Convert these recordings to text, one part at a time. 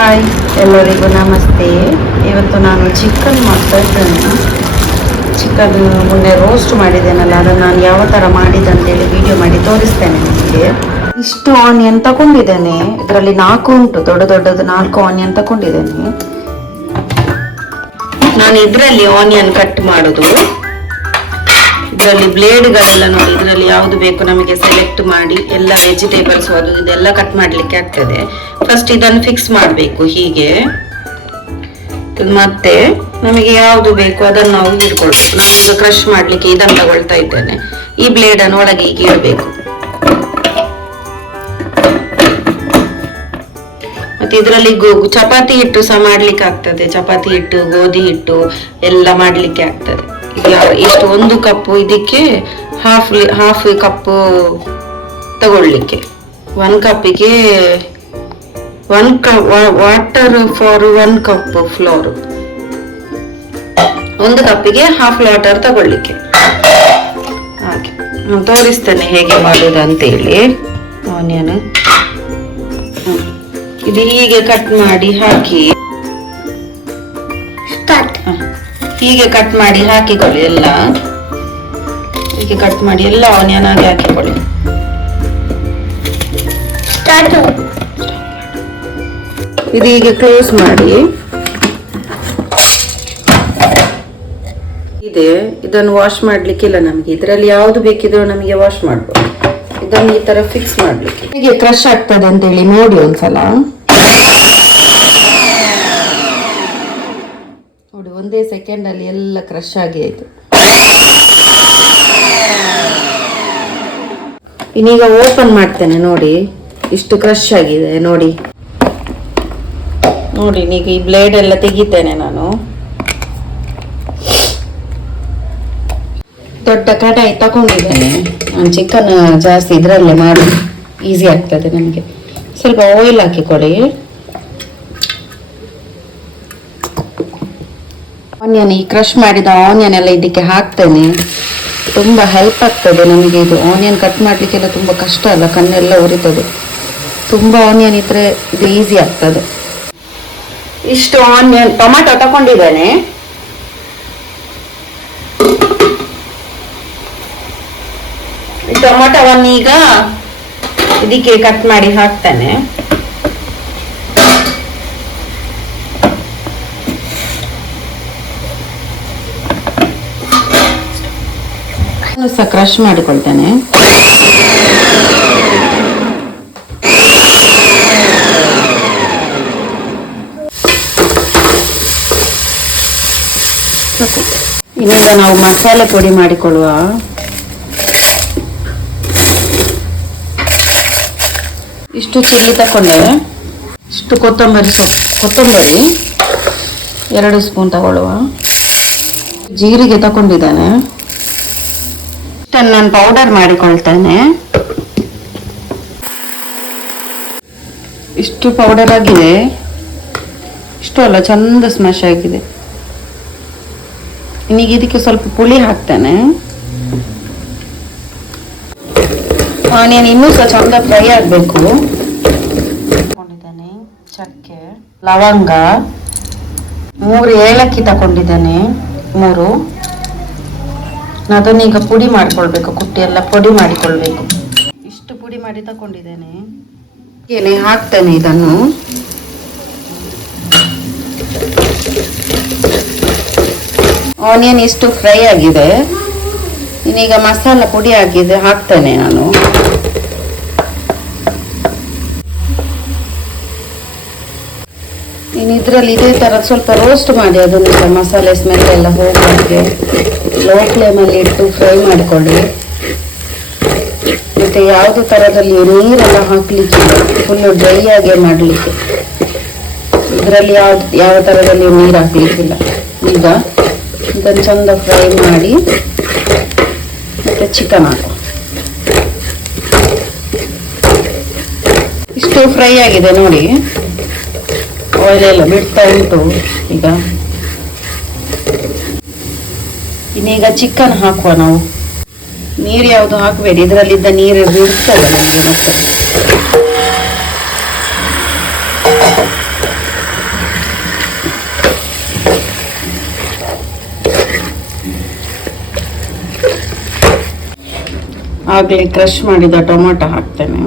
Hi, ಎಲ್ಲರಿಗೂ ನಮಸ್ತೆ. ಇವತ್ತು ನಾನು ಚಿಕನ್ ಮಾಡ್ತಾ ಇದ್ದೇನೆ. ಚಿಕನ್ ಮೊನ್ನೆ ರೋಸ್ಟ್ ಮಾಡಿದ್ದೇನಲ್ಲ, ಅದನ್ನು ನಾನು ಯಾವ ಥರ ಮಾಡಿದಂತೇಳಿ ವಿಡಿಯೋ ಮಾಡಿ ತೋರಿಸ್ತೇನೆ ನಿಮಗೆ. ಇಷ್ಟು ಆನಿಯನ್ ತಗೊಂಡಿದ್ದೇನೆ. ಇದರಲ್ಲಿ 4 ಉಂಟು, ದೊಡ್ಡ ದೊಡ್ಡದು 4 ಆನಿಯನ್ ತಗೊಂಡಿದ್ದೇನೆ. ನಾನು ಇದರಲ್ಲಿ ಆನಿಯನ್ ಕಟ್ ಮಾಡೋದು. ಇದರಲ್ಲಿ ಬ್ಲೇಡ್ಗಳೆಲ್ಲ ನೋಡಿ, ಇದರಲ್ಲಿ ಯಾವುದು ಬೇಕು ನಮಗೆ ಸೆಲೆಕ್ಟ್ ಮಾಡಿ ಎಲ್ಲ ವೆಜಿಟೇಬಲ್ಸ್ ಅದು ಇದೆಲ್ಲ ಕಟ್ ಮಾಡ್ಲಿಕ್ಕೆ ಆಗ್ತದೆ. ಫಸ್ಟ್ ಇದನ್ನು ಫಿಕ್ಸ್ ಮಾಡಬೇಕು ಹೀಗೆ. ಮತ್ತೆ ನಮಗೆ ಯಾವುದು ಬೇಕು ಅದನ್ನು ನಾವು ಇಟ್ಕೊಳ್ಬೇಕು. ನಾನೀಗ ಕ್ರಶ್ ಮಾಡ್ಲಿಕ್ಕೆ ಇದನ್ನು ತಗೊಳ್ತಾ ಇದ್ದೇನೆ. ಈ ಬ್ಲೇಡ್ ಅನ್ನು ಒಳಗೆ ಹೀಗೆ ಇಡಬೇಕು. ಮತ್ತೆ ಇದರಲ್ಲಿ ಚಪಾತಿ ಹಿಟ್ಟು ಸಹ ಮಾಡ್ಲಿಕ್ಕೆ ಆಗ್ತದೆ. ಚಪಾತಿ ಹಿಟ್ಟು, ಗೋಧಿ ಹಿಟ್ಟು ಎಲ್ಲ ಮಾಡ್ಲಿಕ್ಕೆ ಆಗ್ತದೆ. ಇಷ್ಟು 1 ಕಪ್ಪು, ಇದಕ್ಕೆ ಹಾಫ್ ಕಪ್ಪು ತಗೊಳ್ಳಿಕ್ಕೆ. 1 ಕಪ್ಪಿಗೆ 1 cup water for 1 cup flour. 1 ಕಪ್ಪಿಗೆ ಹಾಫ್ ವಾಟರ್ ತಗೊಳ್ಳಿಕ್ಕೆ. ಹಾಗೆ ನಾನು ತೋರಿಸ್ತೇನೆ ಹೇಗೆ ಮಾಡುವುದು ಅಂತೇಳಿ. ಆನಿಯನ್ ಇದು ಹೀಗೆ ಕಟ್ ಮಾಡಿ ಹಾಕಿ, ಹೀಗೆ ಕಟ್ ಮಾಡಿ ಹಾಕಿಕೊಳ್ಳಿ. ಎಲ್ಲ ಹೀಗೆ ಕಟ್ ಮಾಡಿ ಎಲ್ಲ ಆನಿಯನ್ ಆಗಿ ಹಾಕಿಕೊಳ್ಳಿ. ಇದು ಹೀಗೆ ಕ್ಲೋಸ್ ಮಾಡಿ ಇದೆ. ಇದನ್ನು ವಾಶ್ ಮಾಡ್ಲಿಕ್ಕಿಲ್ಲ ನಮಗೆ. ಇದರಲ್ಲಿ ಯಾವುದು ಬೇಕಿದ್ರು ನಮಗೆ ವಾಶ್ ಮಾಡ್ಬೋದು. ಇದನ್ನು ಈ ತರ ಫಿಕ್ಸ್ ಮಾಡ್ಲಿಕ್ಕೆ ಹೀಗೆ ಕ್ರಶ್ ಆಗ್ತದೆ ಅಂತೇಳಿ ನೋಡಿ ಒಂದ್ಸಲ. ನೋಡಿ, 1 ಸೆಕೆಂಡ್ ಅಲ್ಲಿ ಎಲ್ಲ ಕ್ರಶ್ ಆಗಿ ಆಯ್ತು. ಇನ್ನೀಗ ಓಪನ್ ಮಾಡ್ತೇನೆ. ನೋಡಿ ಇಷ್ಟು ಕ್ರಶ್ ಆಗಿದೆ. ನೋಡಿ ನೋಡಿ ಈಗ ಈ ಬ್ಲೇಡ್ ಎಲ್ಲ ತೆಗಿತೇನೆ ನಾನು. ದೊಡ್ಡ ಕಡಾಯಿ ತಗೊಂಡಿದ್ದೇನೆ ನಾನು. ಚಿಕನ್ ಜಾಸ್ತಿ ಇದರಲ್ಲೇ ಮಾಡಿ ಈಸಿ ಆಗ್ತದೆ ನಮಗೆ. ಸ್ವಲ್ಪ ಆಯಿಲ್ ಹಾಕಿಕೊಡಿ. ಆನಿಯನ್, ಈ ಕ್ರಶ್ ಮಾಡಿದ ಆನಿಯನ್ ಎಲ್ಲ ಇದಕ್ಕೆ ಹಾಕ್ತೇನೆ. ತುಂಬ ಹೆಲ್ಪ್ ಆಗ್ತದೆ ನಮಗೆ. ಇದು ಆನಿಯನ್ ಕಟ್ ಮಾಡಲಿಕ್ಕೆಲ್ಲ ತುಂಬ ಕಷ್ಟ ಅಲ್ಲ, ಕಣ್ಣೆಲ್ಲ ಉರಿತದೆ. ತುಂಬ ಆನಿಯನ್ ಇದ್ರೆ ಇದು ಈಸಿ ಆಗ್ತದೆ. ಇಷ್ಟು ಆನಿಯನ್, ಟೊಮೆಟೊ ತಗೊಂಡಿದ್ದೇನೆ. ಟೊಮೆಟೊವನ್ನು ಈಗ ಇದಕ್ಕೆ ಕಟ್ ಮಾಡಿ ಹಾಕ್ತೇನೆ. ಸಹ ಕ್ರಶ್ ಮಾಡಿಕೊಳ್ತೇನೆ. ಇನ್ನೀಗ ನಾವು ಮಸಾಲೆ ಪುಡಿ ಮಾಡಿಕೊಳ್ಳುವ. ಇಷ್ಟು ಚಿಲ್ಲಿ ತಕೊಂಡೆ. ಇಷ್ಟು ಕೊತ್ತಂಬರಿ 2 ಸ್ಪೂನ್ ತಗೊಳ್ಳುವ. ಜೀರಿಗೆ ತಗೊಂಡಿದ್ದೇನೆ. ನಾನು ಪೌಡರ್ ಮಾಡಿಕೊಳ್ತೇನೆ. ಇಷ್ಟು ಪೌಡರ್ ಆಗಿದೆ. ಇಷ್ಟು ಅಲ್ಲ, ಚಂದ ಸ್ಮ್ಯಾಶ್ ಆಗಿದೆ. ಇನ್ನೀಗ ಇದಕ್ಕೆ ಸ್ವಲ್ಪ ಪುಳಿ ಹಾಕ್ತೇನೆ. ಆನಿಯನ್ ಇನ್ನೂ ಸಹ ಚಂದ ಫ್ರೈ ಆಗಬೇಕು. ತಗೊಂಡಿದ್ದೇನೆ ಚಕ್ಕೆ, ಲವಂಗ, 3 ಏಲಕ್ಕಿ ತಗೊಂಡಿದ್ದೇನೆ. 3 ಅದನ್ನೀಗ ಪುಡಿ ಮಾಡಿಕೊಳ್ಬೇಕು. ಕುಟ್ಟಿ ಎಲ್ಲ ಪುಡಿ ಮಾಡಿಕೊಳ್ಬೇಕು. ಇಷ್ಟು ಪುಡಿ ಮಾಡಿ ತಗೊಂಡಿದ್ದೇನೆ. ಏನೇ ಹಾಕ್ತೇನೆ ಇದನ್ನು. ಆನಿಯನ್ ಇಷ್ಟು ಫ್ರೈ ಆಗಿದೆ. ಇನ್ನೀಗ ಮಸಾಲ ಪುಡಿ ಆಗಿದೆ ಹಾಕ್ತೇನೆ ನಾನು. ಇನ್ನು ಇದರಲ್ಲಿ ಇದೇ ತರ ಸ್ವಲ್ಪ ರೋಸ್ಟ್ ಮಾಡಿ ಅದನ್ನು ಮಸಾಲೆ ಸ್ಮೆಲ್ ಎಲ್ಲ ಹೋಗೋಕ್ಕೆ ಲೋ ಫ್ಲೇಮಲ್ಲಿ ಇಟ್ಟು ಫ್ರೈ ಮಾಡಿಕೊಳ್ಳಿ. ಮತ್ತೆ ಯಾವುದು ತರದಲ್ಲಿ ನೀರೆಲ್ಲ ಹಾಕ್ಲಿಕ್ಕಿಲ್ಲ, ಫುಲ್ಲು ಡ್ರೈ ಆಗಿ ಮಾಡಲಿಕ್ಕೆ. ಇದರಲ್ಲಿ ಯಾವ ತರದಲ್ಲಿ ನೀರು ಹಾಕ್ಲಿಕ್ಕಿಲ್ಲ. ಈಗ ಇದನ್ನು ಚಂದ ಫ್ರೈ ಮಾಡಿ ಮತ್ತೆ ಚಿಕನ್ ಹಾಕುವ. ಇಷ್ಟು ಫ್ರೈ ಆಗಿದೆ ನೋಡಿ, ಆಯಿಲ್ ಎಲ್ಲ ಬಿಡ್ತಾ ಉಂಟು. ಇನ್ನೀಗ ಚಿಕನ್ ಹಾಕುವ ನಾವು. ನೀರು ಯಾವುದು ಹಾಕಬೇಡಿ, ಇದರಲ್ಲಿದ್ದ ನೀರು ಬಿಡ್ತದೆ ನಮಗೆ ಮತ್ತೆ. ಆಗಲೇ ಕ್ರಷ್ ಮಾಡಿದ ಟೊಮಾಟೊ ಹಾಕ್ತೇನೆ.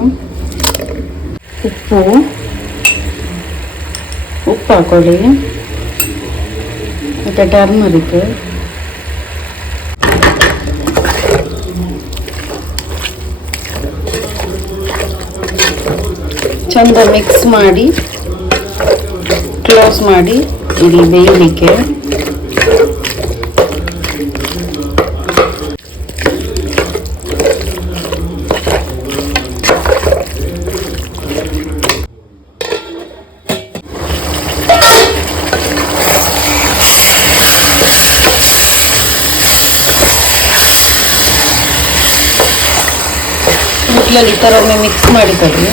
ಉಪ್ಪು ಹಾಕೊಳ್ಳಿ, ಮತ್ತು ಟರ್ಮರಿಕ್, ಚಂದ ಮಿಕ್ಸ್ ಮಾಡಿ ಕ್ಲೋಸ್ ಮಾಡಿ ಇಲ್ಲಿ ಬೇಯಲಿಕ್ಕೆ. ಈ ಥರ ಒಮ್ಮೆ ಮಿಕ್ಸ್ ಮಾಡಿಕೊಳ್ಳಿ.